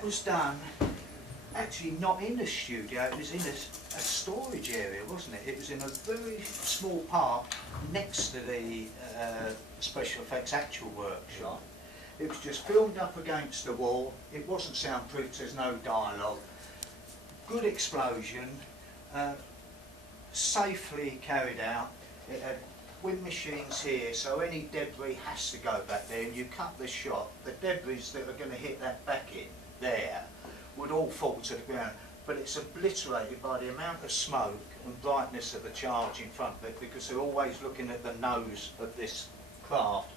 that was done actually not in a studio, it was in a storage area, wasn't it? It was in a very small part next to the special effects actual workshop. It was just filmed up against the wall. It wasn't soundproof, there's no dialogue. Good explosion, safely carried out. It had wind machines here, so any debris has to go back there, and you cut the shot. The debris that are going to hit that back in there would all fall to the ground, but it's obliterated by the amount of smoke and brightness of the charge in front of it, because they're always looking at the nose of this craft.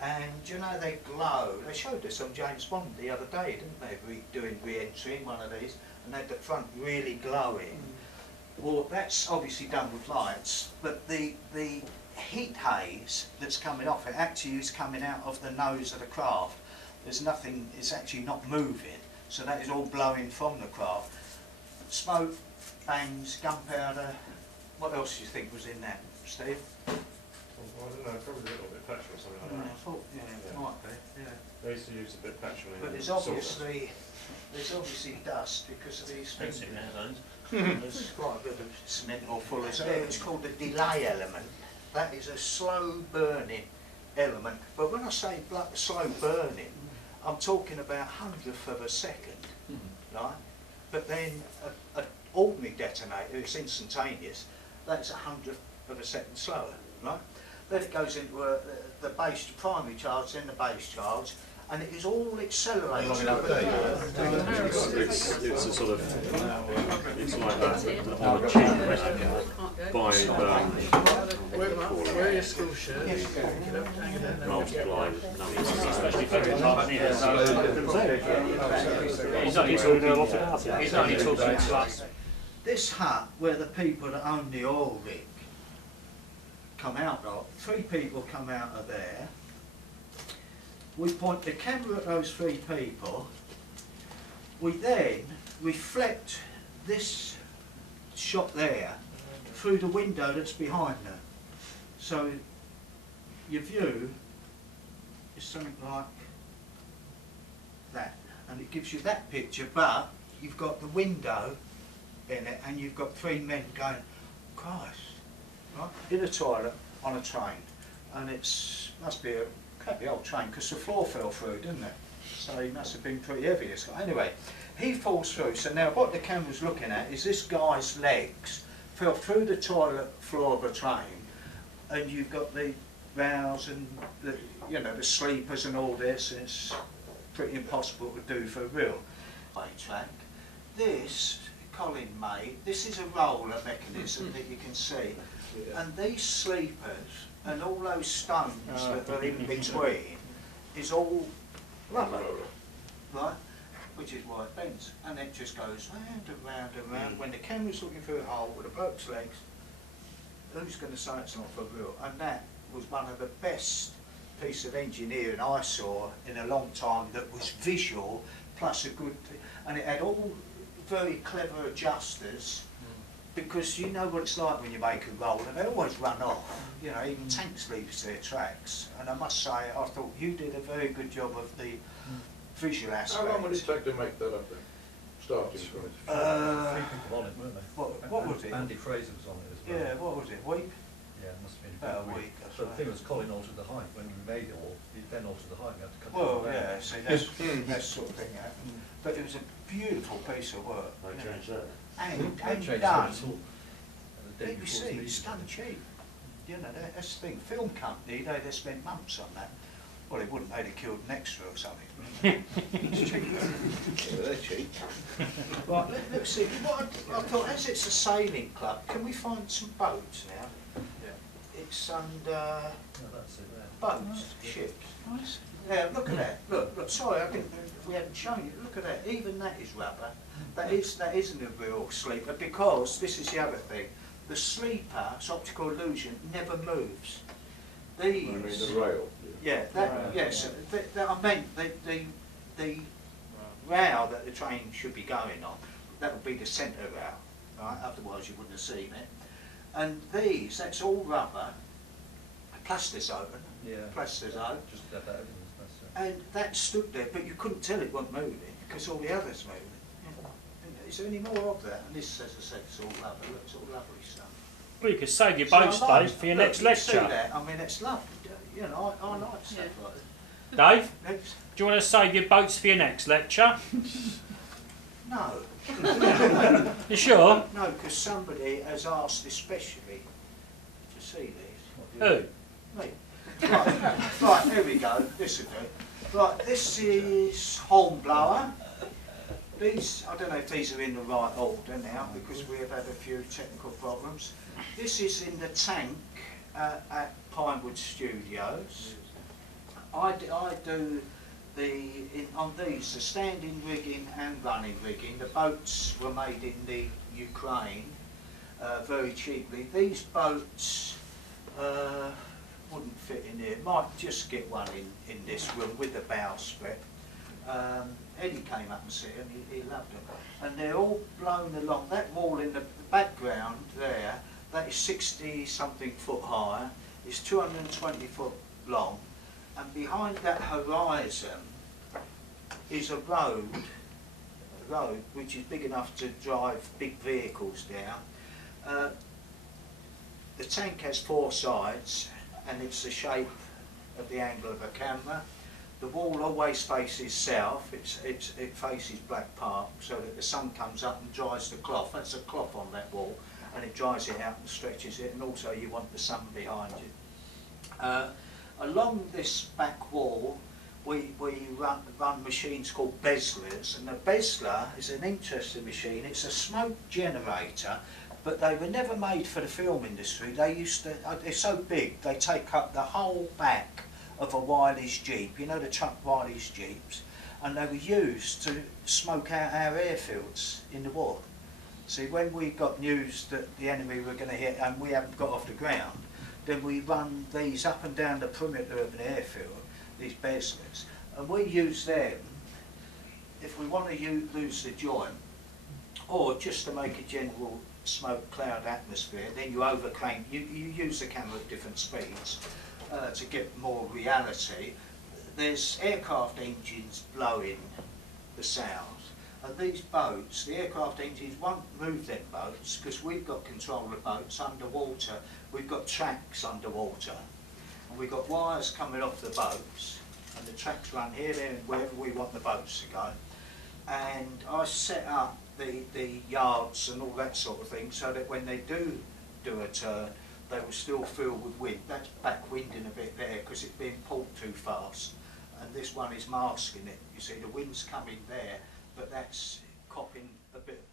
And you know, they glow. They showed us on James Bond the other day, didn't they, doing re-entry in one of these, and they had the front really glowing. Well, that's obviously done with lights, but the heat haze that's coming off it actually is coming out of the nose of the craft. There's nothing, it's actually not moving, so that is all blowing from the craft. Smoke, bangs, gunpowder. What else do you think was in that, Steve? Well, I don't know, probably a little bit of petrol or something like that. I thought, yeah, it might be, yeah. They used to use a bit of petrol in. But there's obviously dust because of these things. There's quite a bit of cement or full of air. It's called the delay element. That is a slow burning element. But when I say slow burning, I'm talking about 100th of a second, right? But then an ordinary detonator is instantaneous. That's 100th of a second slower, right? Then it goes into the base primary charge, then the base charge, and it is all accelerated. It's a sort of, it's like that on a chip by wear your school shirt. multiply numbers. Especially for he's only talking to us. This hut, where the people that own the oil rig come out of, 3 people come out of there. We point the camera at those 3 people. We then reflect this shot there through the window that's behind them. So your view is something like that, and it gives you that picture, but you've got the window in it, and you've got 3 men going, Christ, right, in a toilet on a train, and it's must be a crappy old train because the floor fell through, didn't it? So he must have been pretty heavy, this guy. Anyway, he falls through. So now what the camera's looking at is this guy's legs fell through the toilet floor of a train, and you've got the rails and the, you know, the sleepers and all this, and it's pretty impossible to do for real. Track. This, Colin made, this is a roller mechanism that you can see, and these sleepers and all those stones that are in between is all rubber, right? Which is why it bends, and it just goes round and round and round. When the camera's looking through a hole with a bloke's legs, who's going to say it's not for real? And that was one of the best piece of engineering I saw in a long time that was visual, plus a good, and it had all very clever adjusters, because you know what it's like when you make a roll, and they always run off. You know, even tanks leaves their tracks. And I must say, I thought you did a very good job of the visual aspect. How long would it take to make that up then? Starting from it? 3 people on it, weren't they? What was it? Andy Fraser was on it as well. Yeah, what was it? Week? Yeah, it must have been About a week. So the thing was, Colin altered the height. When we made it all, he then altered the height. We had to cut it Well, all down. yeah, see, that sort of thing happened. But it was a beautiful piece of work. I changed that. And Changed done. it all. The day before BBC, the it's meeting. done cheap. You know, that's the thing. Film company, they spent months on that. Well, it wouldn't, they'd have killed an extra or something. It's cheap. Yeah, they're cheap. Right, let's see. What I thought, as it's a sailing club, can we find some boats now? Yeah. It's under No, that's it there. boats, ships. Yeah, look at that. Look. Sorry, I didn't. We hadn't shown you. Look at that. Even that is rubber. That isn't a real sleeper, because this is the other thing. The sleeper, it's optical illusion, never moves. These. I mean the rail. Yeah. Yes. I meant the rail that the train should be going on. That would be the centre rail, right? Otherwise you wouldn't have seen it. And these, that's all rubber. Plastics open. Yeah. Plastics open. Just have that evidence, that's it. and that stood there, but you couldn't tell it wasn't moving because all the others moving. Is there any more of that? And this, as I said, it's all lovely. It's all lovely stuff. Well, you could save your So boats, I like- Dave, for your look, next you see lecture. that? I mean, it's lovely. You know, I like stuff Yeah. like that. Dave, do you want to save your boats for your next lecture? No. You sure? No, because somebody has asked especially to see these. Who? Me. Right, here we go. This will do. Right, this is Hornblower. These, I don't know if these are in the right order now because we have had a few technical problems. This is in the tank at Pinewood Studios. I do on these, the standing rigging and running rigging. The boats were made in the Ukraine very cheaply. These boats wouldn't fit in here. Might just get one in this room with the bow strip. Eddie came up and said them, he loved them. And they're all blown along. That wall in the background there, that is 60 something foot high, it's 220 foot long, and behind that horizon is a road which is big enough to drive big vehicles down. The tank has 4 sides and it's the shape of the angle of a camera. The wall always faces south, it faces Black Park so that the sun comes up and dries the cloth. That's a cloth on that wall and it dries it out and stretches it, and also you want the sun behind you. Along this back wall we run machines called Beslers, and the Besler is an interesting machine. It's a smoke generator, but they were never made for the film industry. They're so big they take up the whole back of a Wiley's Jeep, you know the Chuck Wiley's Jeeps, and they were used to smoke out our airfields in the war. See, when we got news that the enemy were going to hit and we haven't got off the ground, then we run these up and down the perimeter of an airfield, these Beslers, and we use them if we want to lose the joint, or just to make a general smoke cloud atmosphere. Then you overclaim, you use the camera at different speeds to get more reality. There's aircraft engines blowing the sound, and these boats, the aircraft engines won't move them boats because we've got control of the boats underwater. We've got tracks underwater, and we've got wires coming off the boats, and the tracks run here, there, and wherever we want the boats to go. And I set up the yards and all that sort of thing so that when they do a turn, they will still fill with wind. That's backwinding a bit there because it's being pulled too fast, and this one is masking it. You see the wind's coming there, but that's copping a bit